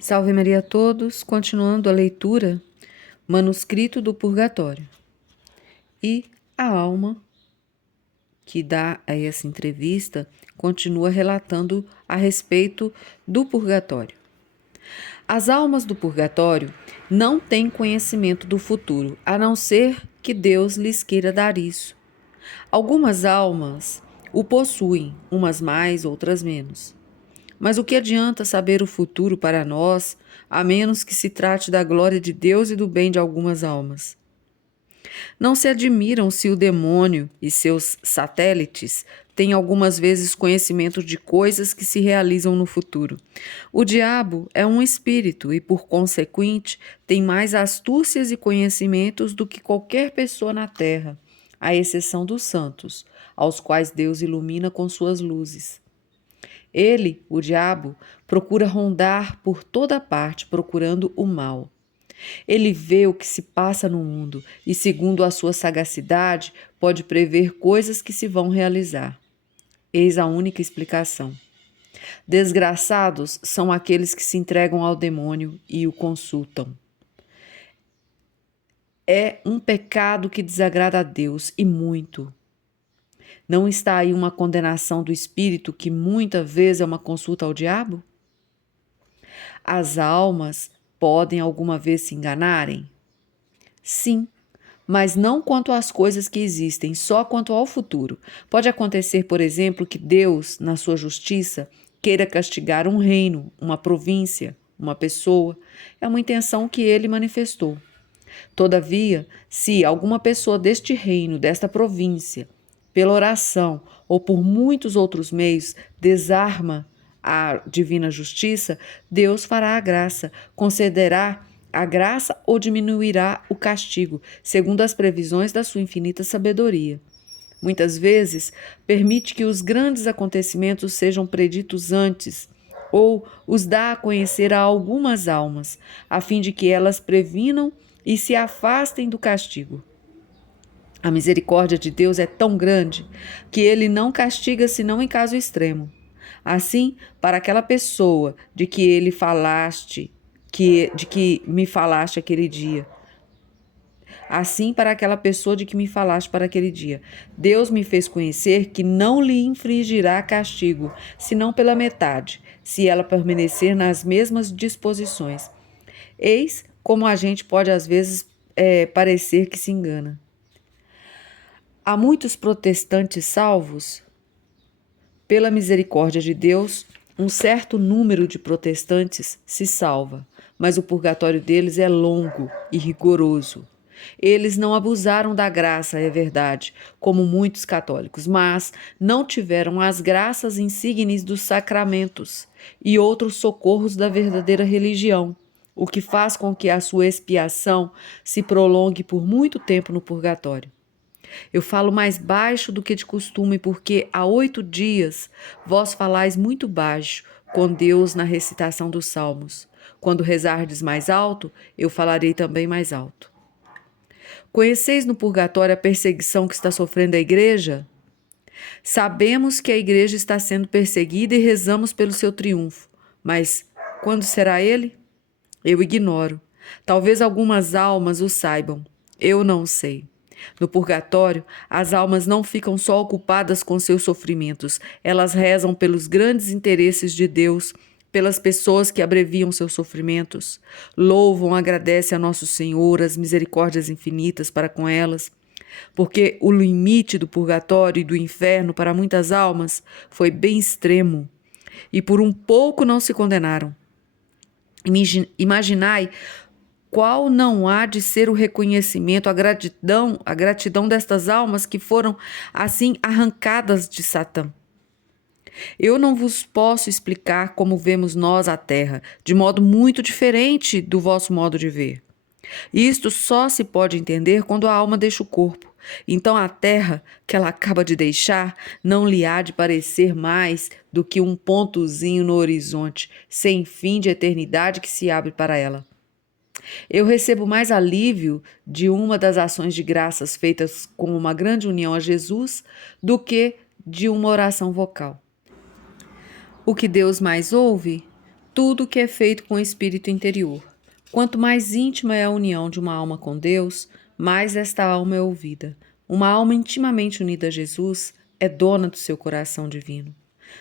Salve Maria a todos, continuando a leitura, Manuscrito do Purgatório. E a alma que dá a essa entrevista continua relatando a respeito do purgatório. As almas do purgatório não têm conhecimento do futuro, a não ser que Deus lhes queira dar isso. Algumas almas o possuem, umas mais, outras menos. Mas o que adianta saber o futuro para nós, a menos que se trate da glória de Deus e do bem de algumas almas? Não se admiram se o demônio e seus satélites têm algumas vezes conhecimento de coisas que se realizam no futuro. O diabo é um espírito e, por consequente, tem mais astúcias e conhecimentos do que qualquer pessoa na terra, à exceção dos santos, aos quais Deus ilumina com suas luzes. Ele, o diabo, procura rondar por toda parte, procurando o mal. Ele vê o que se passa no mundo e, segundo a sua sagacidade, pode prever coisas que se vão realizar. Eis a única explicação. Desgraçados são aqueles que se entregam ao demônio e o consultam. É um pecado que desagrada a Deus, e muito. Não está aí uma condenação do espírito que muitas vezes é uma consulta ao diabo? As almas podem alguma vez se enganarem? Sim, mas não quanto às coisas que existem, só quanto ao futuro. Pode acontecer, por exemplo, que Deus, na sua justiça, queira castigar um reino, uma província, uma pessoa. É uma intenção que ele manifestou. Todavia, se alguma pessoa deste reino, desta província, pela oração ou por muitos outros meios, desarma a divina justiça, Deus fará a graça, concederá a graça ou diminuirá o castigo, segundo as previsões da sua infinita sabedoria. Muitas vezes, permite que os grandes acontecimentos sejam preditos antes, ou os dá a conhecer a algumas almas, a fim de que elas previnam e se afastem do castigo. A misericórdia de Deus é tão grande que ele não castiga senão em caso extremo. Assim, para aquela pessoa de que ele falaste, de que me falaste aquele dia. Assim, para aquela pessoa de que me falaste para aquele dia. Deus me fez conhecer que não lhe infligirá castigo, senão pela metade, se ela permanecer nas mesmas disposições. Eis como a gente pode às vezes parecer que se engana. Há muitos protestantes salvos? Pela misericórdia de Deus, um certo número de protestantes se salva, mas o purgatório deles é longo e rigoroso. Eles não abusaram da graça, é verdade, como muitos católicos, mas não tiveram as graças insígnes dos sacramentos e outros socorros da verdadeira religião, o que faz com que a sua expiação se prolongue por muito tempo no purgatório. Eu falo mais baixo do que de costume, porque há 8 dias vós falais muito baixo com Deus na recitação dos salmos. Quando rezardes mais alto, eu falarei também mais alto. Conheceis no purgatório a perseguição que está sofrendo a igreja? Sabemos que a igreja está sendo perseguida e rezamos pelo seu triunfo, mas quando será ele? Eu ignoro. Talvez algumas almas o saibam. Eu não sei. No purgatório, as almas não ficam só ocupadas com seus sofrimentos, elas rezam pelos grandes interesses de Deus, pelas pessoas que abreviam seus sofrimentos, louvam, agradecem a Nosso Senhor as misericórdias infinitas para com elas, porque o limite do purgatório e do inferno para muitas almas foi bem extremo, e por um pouco não se condenaram. Imaginai qual não há de ser o reconhecimento, a gratidão destas almas que foram assim arrancadas de Satã. Eu não vos posso explicar como vemos nós a terra, de modo muito diferente do vosso modo de ver. Isto só se pode entender quando a alma deixa o corpo. Então a terra que ela acaba de deixar não lhe há de parecer mais do que um pontozinho no horizonte, sem fim de eternidade que se abre para ela. Eu recebo mais alívio de uma das ações de graças feitas com uma grande união a Jesus do que de uma oração vocal. O que Deus mais ouve? tudo que é feito com o espírito interior. Quanto mais íntima é a união de uma alma com Deus, mais esta alma é ouvida. Uma alma intimamente unida a Jesus é dona do seu coração divino.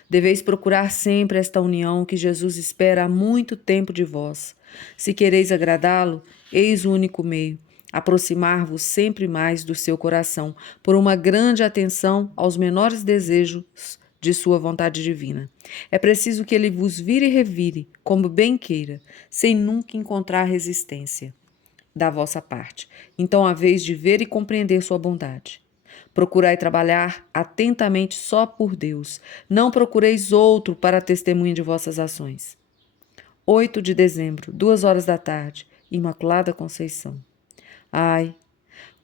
Deveis procurar sempre esta união que Jesus espera há muito tempo de vós. Se quereis agradá-lo, eis o único meio: aproximar-vos sempre mais do seu coração, por uma grande atenção aos menores desejos de sua vontade divina. É preciso que ele vos vire e revire, como bem queira, sem nunca encontrar resistência da vossa parte. Então haveis de ver e compreender sua bondade. Procurai trabalhar atentamente só por Deus. Não procureis outro para testemunha de vossas ações. 8 de dezembro, 2 horas da tarde, Imaculada Conceição. Ai,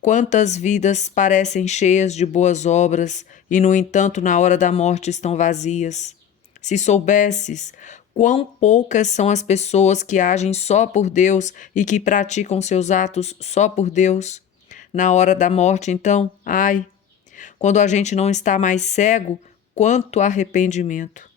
quantas vidas parecem cheias de boas obras e, no entanto, na hora da morte estão vazias. Se soubesses quão poucas são as pessoas que agem só por Deus e que praticam seus atos só por Deus. Na hora da morte, então, ai, quando a gente não está mais cego, quanto arrependimento.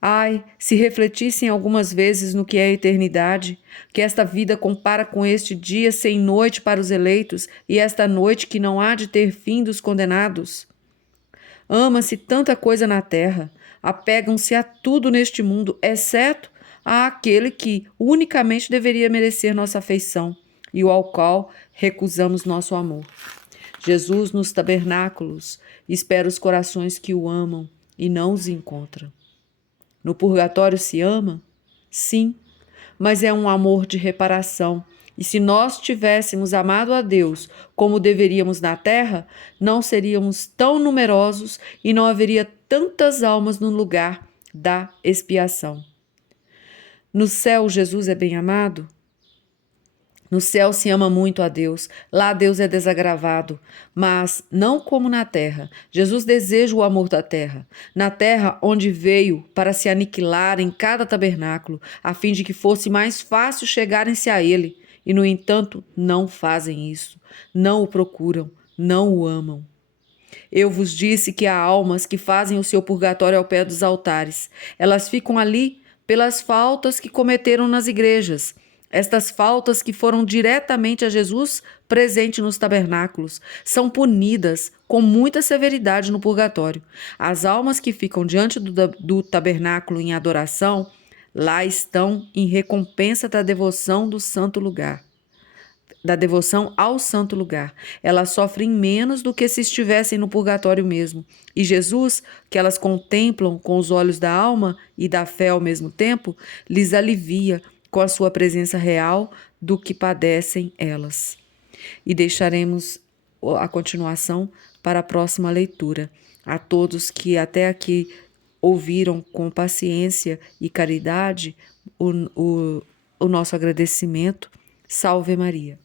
Ai, se refletissem algumas vezes no que é a eternidade, que esta vida compara com este dia sem noite para os eleitos e esta noite que não há de ter fim dos condenados. Ama-se tanta coisa na terra, apegam-se a tudo neste mundo, exceto àquele que unicamente deveria merecer nossa afeição e ao qual recusamos nosso amor. Jesus nos tabernáculos espera os corações que o amam e não os encontra. No purgatório se ama? Sim, mas é um amor de reparação. E se nós tivéssemos amado a Deus como deveríamos na terra, não seríamos tão numerosos e não haveria tantas almas no lugar da expiação. No céu, Jesus é bem amado? No céu se ama muito a Deus, lá Deus é desagravado, mas não como na terra. Jesus deseja o amor da terra, na terra onde veio para se aniquilar em cada tabernáculo, a fim de que fosse mais fácil chegarem-se a ele. E, no entanto, não fazem isso, não o procuram, não o amam. Eu vos disse que há almas que fazem o seu purgatório ao pé dos altares. Elas ficam ali pelas faltas que cometeram nas igrejas. Estas faltas que foram diretamente a Jesus presente nos tabernáculos são punidas com muita severidade no purgatório. As almas que ficam diante do tabernáculo em adoração, lá estão em recompensa da devoção do santo lugar. Da devoção ao santo lugar. Elas sofrem menos do que se estivessem no purgatório mesmo. E Jesus, que elas contemplam com os olhos da alma e da fé ao mesmo tempo, lhes alivia com a sua presença real do que padecem elas. E deixaremos a continuação para a próxima leitura. A todos que até aqui ouviram com paciência e caridade o nosso agradecimento. Salve Maria.